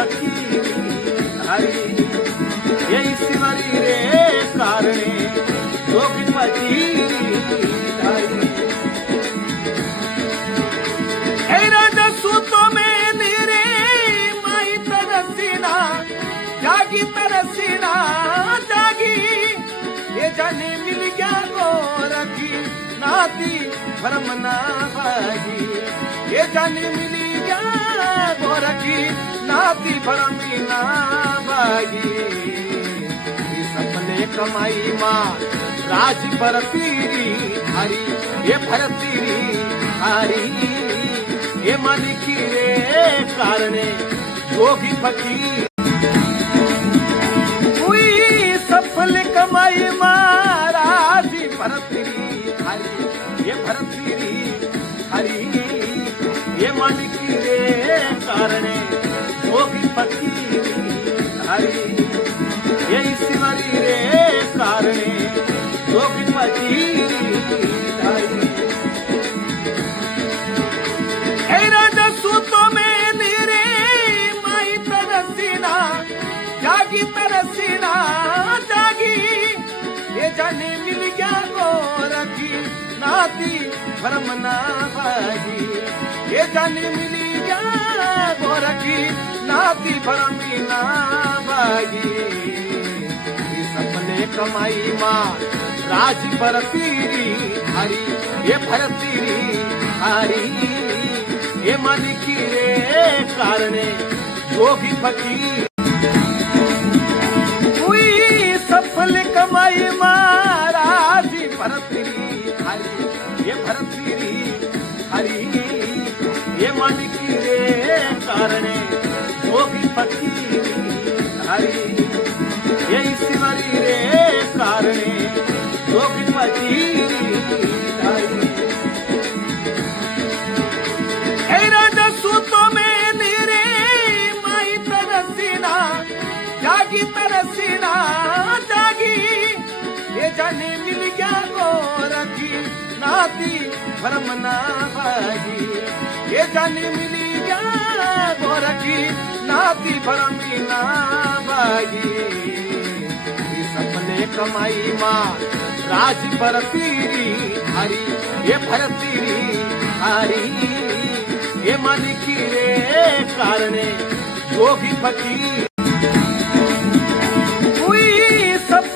फकीरी हरी ये ईश्वरी रे कारणे जोगी फकीरी हरी हे राजा सूतो में नीरे माई तरसीना जागी तरसीना जागी ये जाने मिल गया गोरखी नाती भरमना भागी ये जाने मिली गया गोरखी नाती भरमीना भागी सपने कमाई माँ राज भरतीरी हरी ये भरतीरी हरी ये मालिकी रे कारणे जोगी फकीर हुई सफल कमाई महाराज भरतीरी हरी ये भरतीरी हरी ये मालिकी रे कारणे जोगी फकीर हरी ये ईश्वरी रे कारणे जोगी फकीर हरी हे राजा सूतो में नीरे माई तरसीना जागी तरसीना जागी ये जाने मिल गया गोरखी नाती भरमना भागी ये जाने मिली गया गोरखी नाती भरमीना भागी सपने कमाई माँ राज भरतीरी हरी ये भरतीरी हरी ये मालिकी रे कारणे जोगी फकीर हुई सफल कमाई महाराज भरतीरी हरी ये भरतीरी हरी ये मालिकी रे कारणे जोगी फकीर हरी ये ईश्वरी रे कारणे जोगी फकीर हरी हे राजा सूतो में नीरे माई तरसीना जागी तरसीना जागी ये जाने मिल गया गोरखी नाती भरमना भागी ये जाने मिली गया गोरखी नाती भरमीना भागी सपने कमाई माँ राज भरतीरी हरी ये भरतीरी हरी ये मालिकी रे कारणे जोगी फकीर